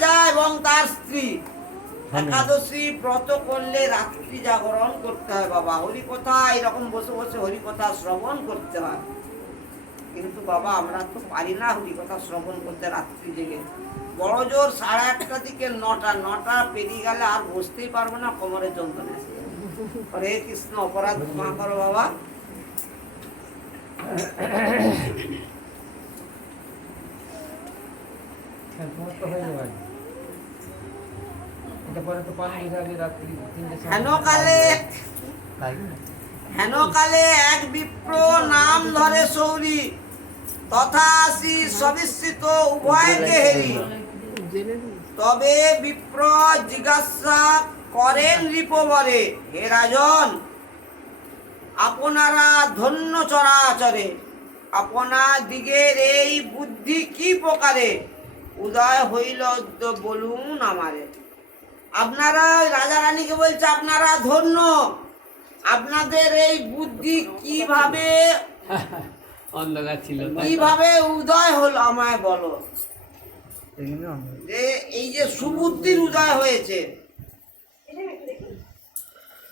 রাজা এবং তার স্ত্রী। একাদশী ব্রত করলে রাত্রি জাগরণ করতে হয় বাবা। হরিকথা এরকম বসে বসে হরিকথা শ্রবণ করতে হয়। কিন্তু বাবা আমরা তো পারি না হরিকথা শ্রবণ করতে রাত্রি জেগে। বড় জোর সাড়ে আটটা থেকে নটা নটা পেরিয়ে গেলে আর বসতেই পারব না কোমরের যন্ত্রণা। হরে কৃষ্ণ অপরাধ ক্ষমা করো বাবা। হ্যাঁ, তোমার তো হয়ে যাবে হেনকালে এক বিপ্র নাম ধরে সৌরি। তথা শ্রী সবিস্মিত উভয়কে হেরি তবে বিপ্র জিজ্ঞাসা করেন রিপবরে হে রাজন আপনারা ধন্য চরাচরে। আপনার দিগের এই বুদ্ধি কি প্রকারে? উদয় হইল বলুন আমারে। আপনারা ওই রাজা রানীকে বলছে আপনারা ধন্য। আপনাদের এই বুদ্ধি কীভাবে অন্ধকার ছিল কীভাবে উদয় হলো আমায় বলো। যে এই যে সুবুদ্ধির উদয় হয়েছে।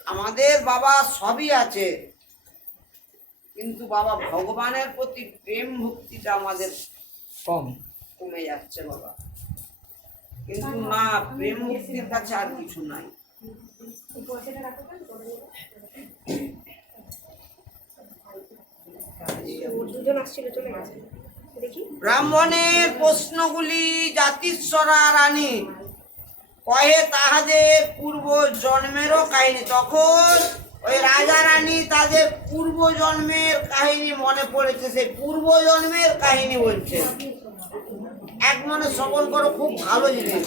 আমাদের বাবা সবই আছে। কিন্তু বাবা ভগবানের প্রতি প্রেম ভক্তিটা আমাদের কম। কমে যাচ্ছে বাবা। কিন্তু প্রেম ভক্তির কাছে আর কিছু নাই। ব্রাহ্মণের প্রশ্নগুলি জাতিস্বরা রানী কহে তাহাদের পূর্ব জন্মেরও কাহিনী। তখন ওই রাজা রানী তাদের পূর্ব জন্মের কাহিনী মনে পড়েছে, সেই পূর্ব জন্মের কাহিনী বলছে। এক মনে শ্রবণ করো, খুব ভালো জিনিস।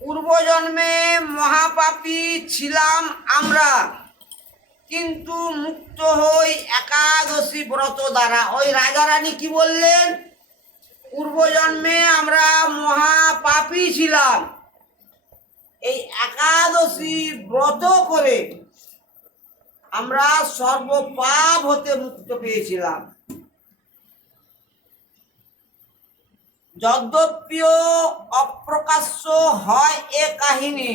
পূর্বজন্মে মহাপাপী ছিলাম আমরা, কিন্তু মুক্ত হই একাদশী ব্রত দ্বারা। ওই রাজা রানী কি বললেন? পূর্বজন্মে আমরা মহাপাপী ছিলাম। এই একাদশী ব্রত করে আমরা সর্বপাপ হতে মুক্ত পেয়েছিলাম। যদ্যপিও অপ্রকাশ্য হয় এ কাহিনী।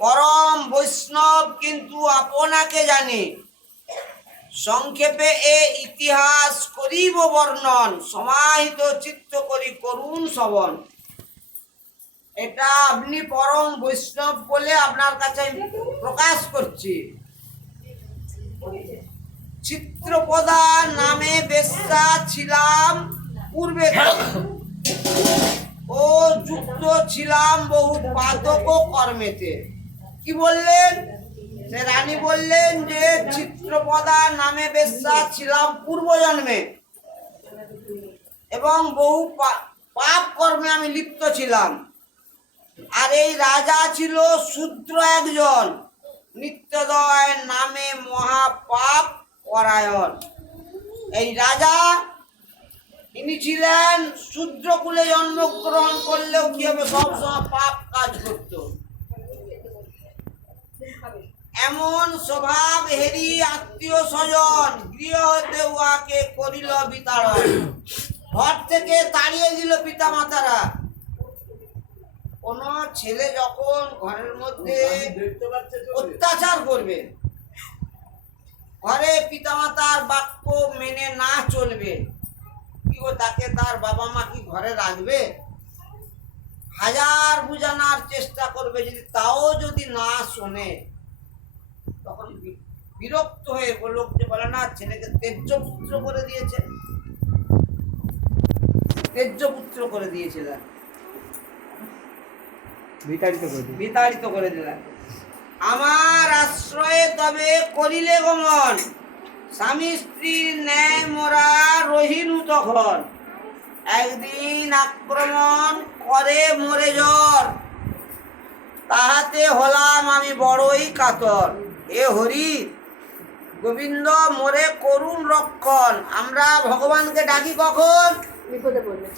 পরম বৈষ্ণব কিন্তু আপনাকে জানে। সংক্ষেপে এ ইতিহাস করিব বর্ণন, সমাহিত চিত্ত করি করুন শ্রবণ। এটা আপনি পরম বৈষ্ণব বলে আপনার কাছে প্রকাশ করছি। চিত্রপদা নামে বেশ্যা ছিলাম পূর্বে। ও যুক্ত ছিলাম বহু পাতক কর্মেতে। কি বললেন? সে রানী বললেন যে, চিত্রপদা নামে বেশ্যা ছিলাম পূর্বজন্মে এবং বহু পাপ কর্মে আমি লিপ্ত ছিলাম। আর এই রাজা ছিল শূদ্র একজন। নিত্যদয় নামে মহাপাপ পরায়ণ। এই রাজা, ইনি ছিলেন শূদ্রকুলে জন্মগ্রহণ করলেও কি হবে? সবসময় পাপ কাজ করত। এমন স্বভাব হেরি আত্মীয় স্বজন গৃহ হতে উহাকে করিল বিতাড়ন। ঘর থেকে তাড়িয়ে দিল পিতা মাতারা কোন ছেলে যখন ঘরের মধ্যে অত্যাচার করবে ঘরে পিতামাতার বাক্য মেনে না চলবে কি গো তাকে তার বাবা মা কি ঘরে রাখবে? হাজার বুঝানোর চেষ্টা করবে যদি তাও যদি না শোনে তখন বিরক্ত হয়ে লোক যে বলে না ছেলেকে তেজ্য পুত্র করে দিয়েছে। তেজ্য পুত্র করে দিয়েছিলেন বিতাড়িত করে দিই বিতাড়িত করে দিলেন। আমার আশ্রয়ে তবে করিলে গমন। স্বামী স্ত্রীর ন্যায় মোরা রহিনু তখন। একদিন আক্রমণ করে মরে জ্বর। তাহাতে হলাম আমি বড়ই কাতর। এ হরি গোবিন্দ মোরে করুণ রক্ষণ। আমরা ভগবানকে ডাকি কখন? বিপদে পড়লে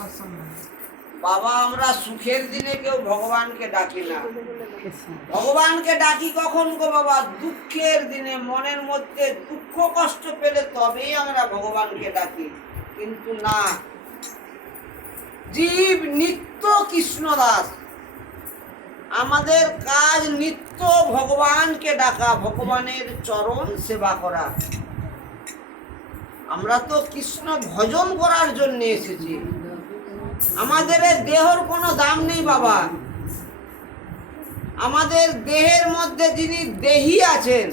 বাবা, আমরা সুখের দিনে কেউ ভগবানকে ডাকি না। ভগবানকে ডাকি কখন গো বাবা? দুঃখের দিনে, মনের মধ্যে দুঃখ কষ্ট পেলে তবেই আমরা ভগবানকে ডাকি। কিন্তু না। জীব নিত্য কৃষ্ণদাস। আমাদের কাজ নিত্য ভগবানকে ডাকা, ভগবানের চরণ সেবা করা। আমরা তো কৃষ্ণ ভজন করার জন্য এসেছি। আমাদের দেহর কোনো দাম নেই বাবা। আমাদের দেহের মধ্যে যিনি দেহি আছেন,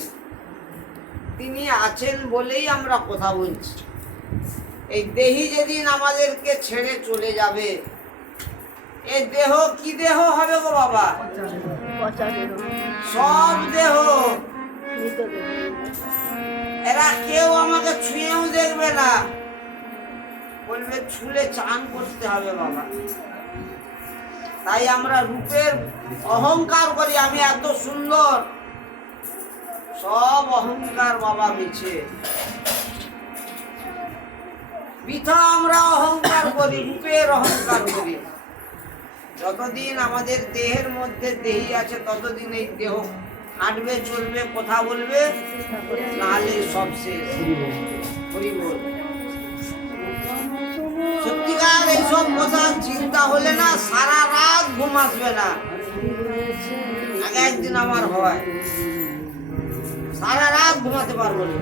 তিনি আছেন বলেই আমরা কথা বলছি। এই দেহি যেদিন আমাদেরকে ছেড়ে চলে যাবে, এ দেহ কি দেহ হবে গো বাবা? সব দেহ। এরা কেউ আমাকে ছুঁয়েও দেখবে না। বলবে ছুলে চান করতে হবে বাবা। তাই আমরা রূপের অহংকার করি, আমি এত সুন্দর। সব অহংকার বাবা মিছে। বৃথা আমরা অহংকার করি, রূপের অহংকার করি। যতদিন আমাদের দেহের মধ্যে দেহি আছে, ততদিন এই দেহ হাঁটবে, চলবে, কথা বলবে, নাহলে সব শেষ। হরি বল। সত্যিকার এইসব কথা চিন্তা হলে না সারা রাত ঘুম আসবে না আগে একদিন আমার হয় সারা রাত ঘুমাতে পারব না।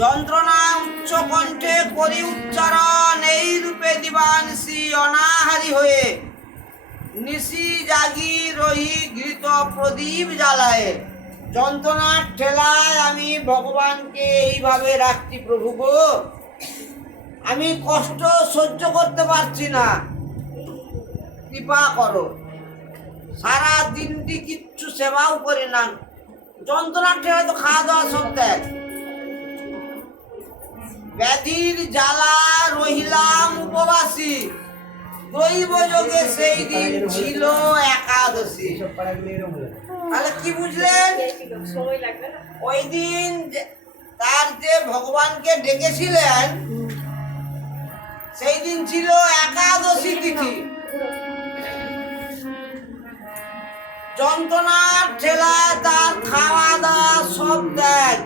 যন্ত্রণা উচ্চ কণ্ঠে করি উচ্চারণ, এই রূপে দিবানসি অনাহারি হয়ে। নিশি জাগি রহি ঘৃত প্রদীপ জ্বালায়। যন্ত্রণার ঠেলায় আমি ভগবানকে এইভাবে রাখছি প্রভু গো। আমি কষ্ট সহ্য করতে পারছি না। কৃপা করো। সারা দিনটি কিচ্ছু সেবাও করি না। যন্ত্রণার ঠেলায় তো খাওয়া দাওয়া সব দেয় ব্যাধির জ্বালা রহিলাম উপবাসী। দৈব যোগে সেই দিন ছিল একাদশী। তাহলে কি বুঝলেন? ওই দিন তার যে ভগবানকে ডেকেছিলেন, সেই দিন ছিল একাদশী তিথি। যন্ত্রণার ঠেলা তার খাওয়া দাওয়া সব দেয়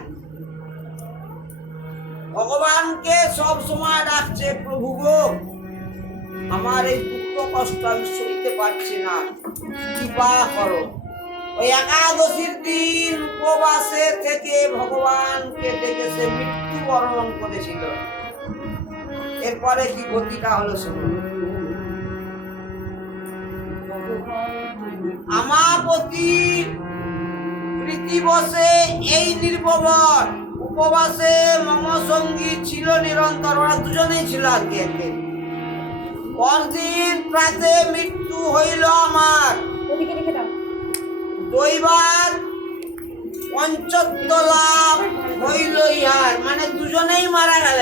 ভগবানকে সব সময় ডাকছে, প্রভু গো, আমার এই দুঃখ কষ্ট আমি সইতে পারছি না। কৃপা করো। ওই একাদশীর দিন উপবাসে থেকে ভগবানকে ডেকে সে মৃত্যুবরণ করেছিল। এরপরে কি গতিটা হলো শুনুন। আমাপতি প্রীতি বসে এই নির্ভর উপবাসে মম সঙ্গী ছিল নিরন্তর ওরা দুজনেই ছিল আর কি একে। পরদিন প্রাতে মৃত্যু হইল আমার। দৈবার পঞ্চত্ব লাভ হইল ইহার মানে দুজনেই মারা গেলেন।